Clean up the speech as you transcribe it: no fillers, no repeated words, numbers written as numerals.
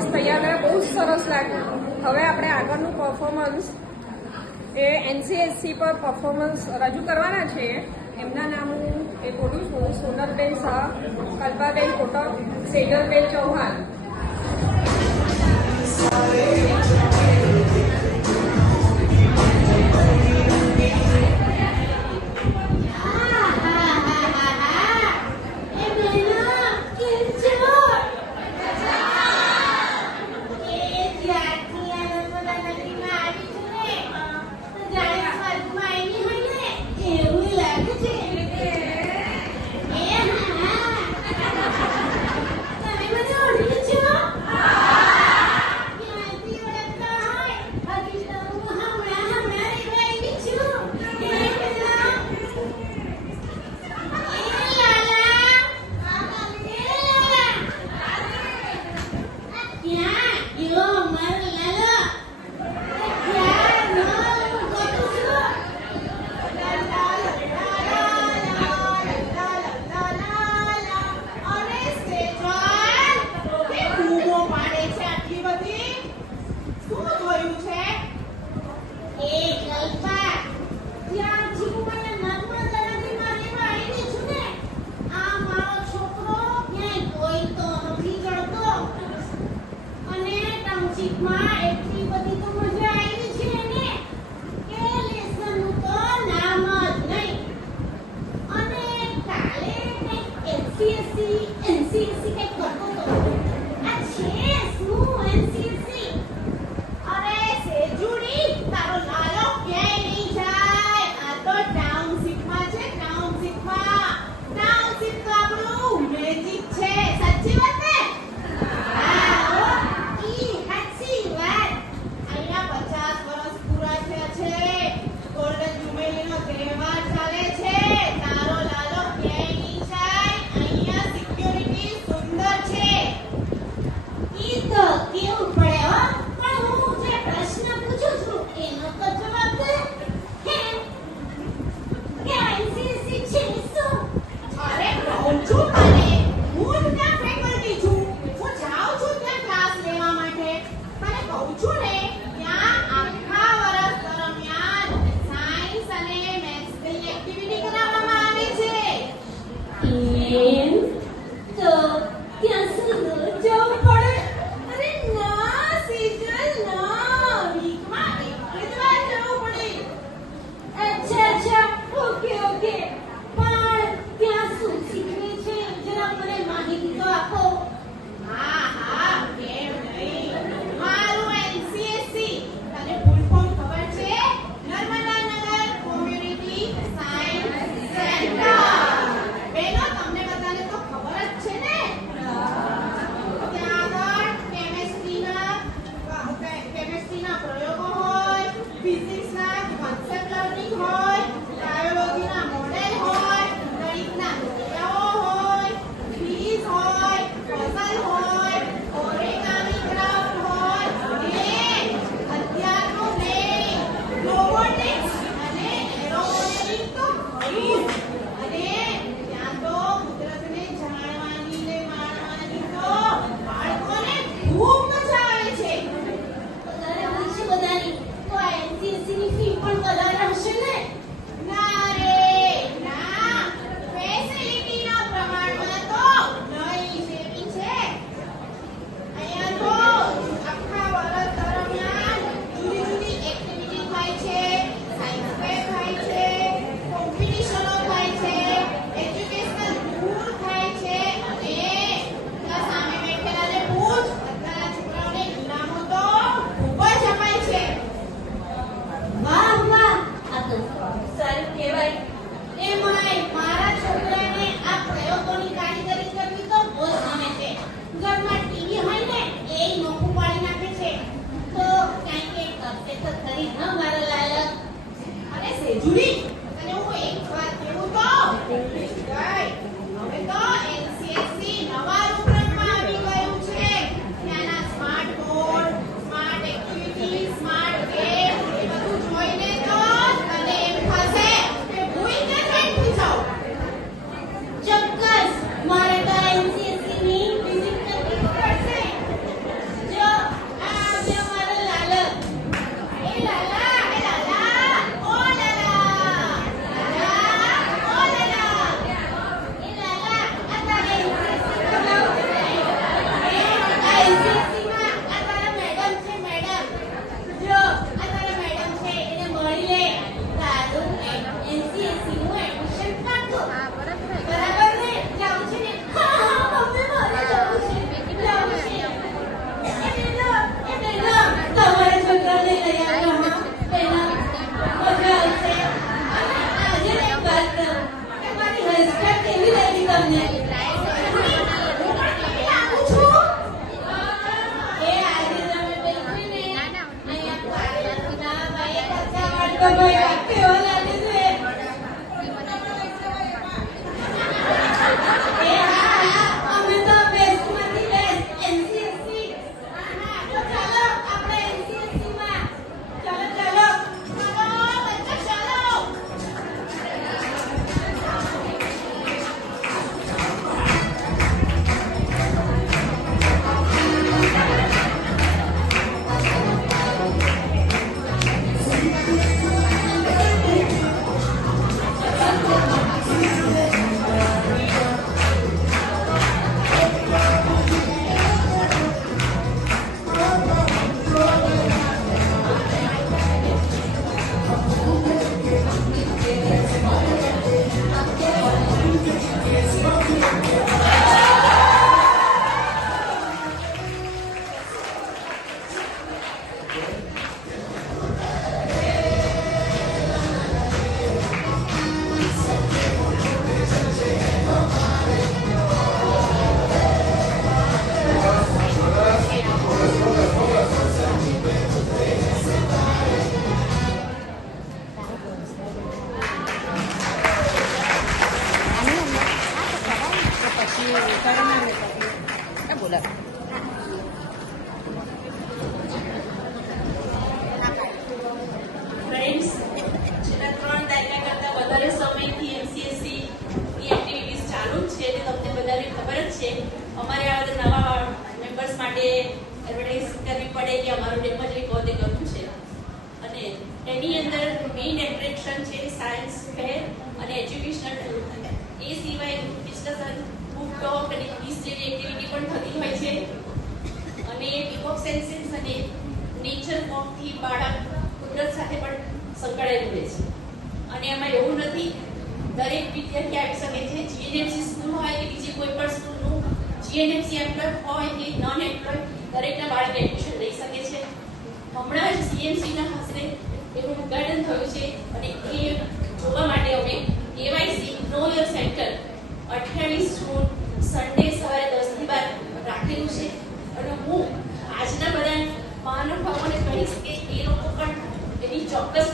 Performance તૈયાર કર્યા, બહુ જ સરસ લાગ્યું. હવે આપણે આગળનું પરફોર્મન્સ એ NCSC પર પરફોર્મન્સ રજૂ કરવાના છે. એમના નામ હું એ બોલું છું: સોનલબેન શાહ, કલ્પાબેન કોટક, સેજલબેન ચૌહાણ. ફ્રેન્ડ્સ, છેલ્લા 3 દાયકા કરતા વધારે સમયથી એનસીએસસી ની એક્ટિવિટીઝ ચાલુ જ છે તે તમને બધાને ખબર જ છે. અમારે આ બધા નવા મેમ્બર્સ માટે એડવર્ટાઇઝ કરવી પડે કે અમારું ડેમો જે કોતે કરવું છે, અને એની અંદર મેઇન એટ્રેક્શન છે સાયન્સ ફેર અને એજ્યુકેશનલ ટૂર. એ સિવાય ડિસ્કશન, બુક ટોક અને ક્વિઝ જેવી એક્ટિવિટી પણ થતી હોય છે. અને પીકોક સેન્સીસ અને નેચર વોકથી બાળક કુદરત સાથે પણ સંકળાયેલું રહે છે. અને એમાં એવું નથી, દરેક વિદ્યાર્થી આવી શકે છે. જીએનએમસી સ્કૂલ હોય કે બીજી કોઈ પણ સ્કૂલનું જીએનએમસી એમ્પ્લોય હોય કે નોન એમ્પ્લોય, દરેકના બાળક એડમિશન લઈ શકે છે. હમણાં જ સીએમસીના હસ્તે એનું ઉદ્ઘાટન થયું છે, અને એ જોવા માટે અમે KYC know your centre 28 June Sunday સવારે 10 થી 12 રાખેલું છે. અને હું આજના બધા મહાનુભાવોને કહીશ કે એ લોકો પણ એની ચોક્કસ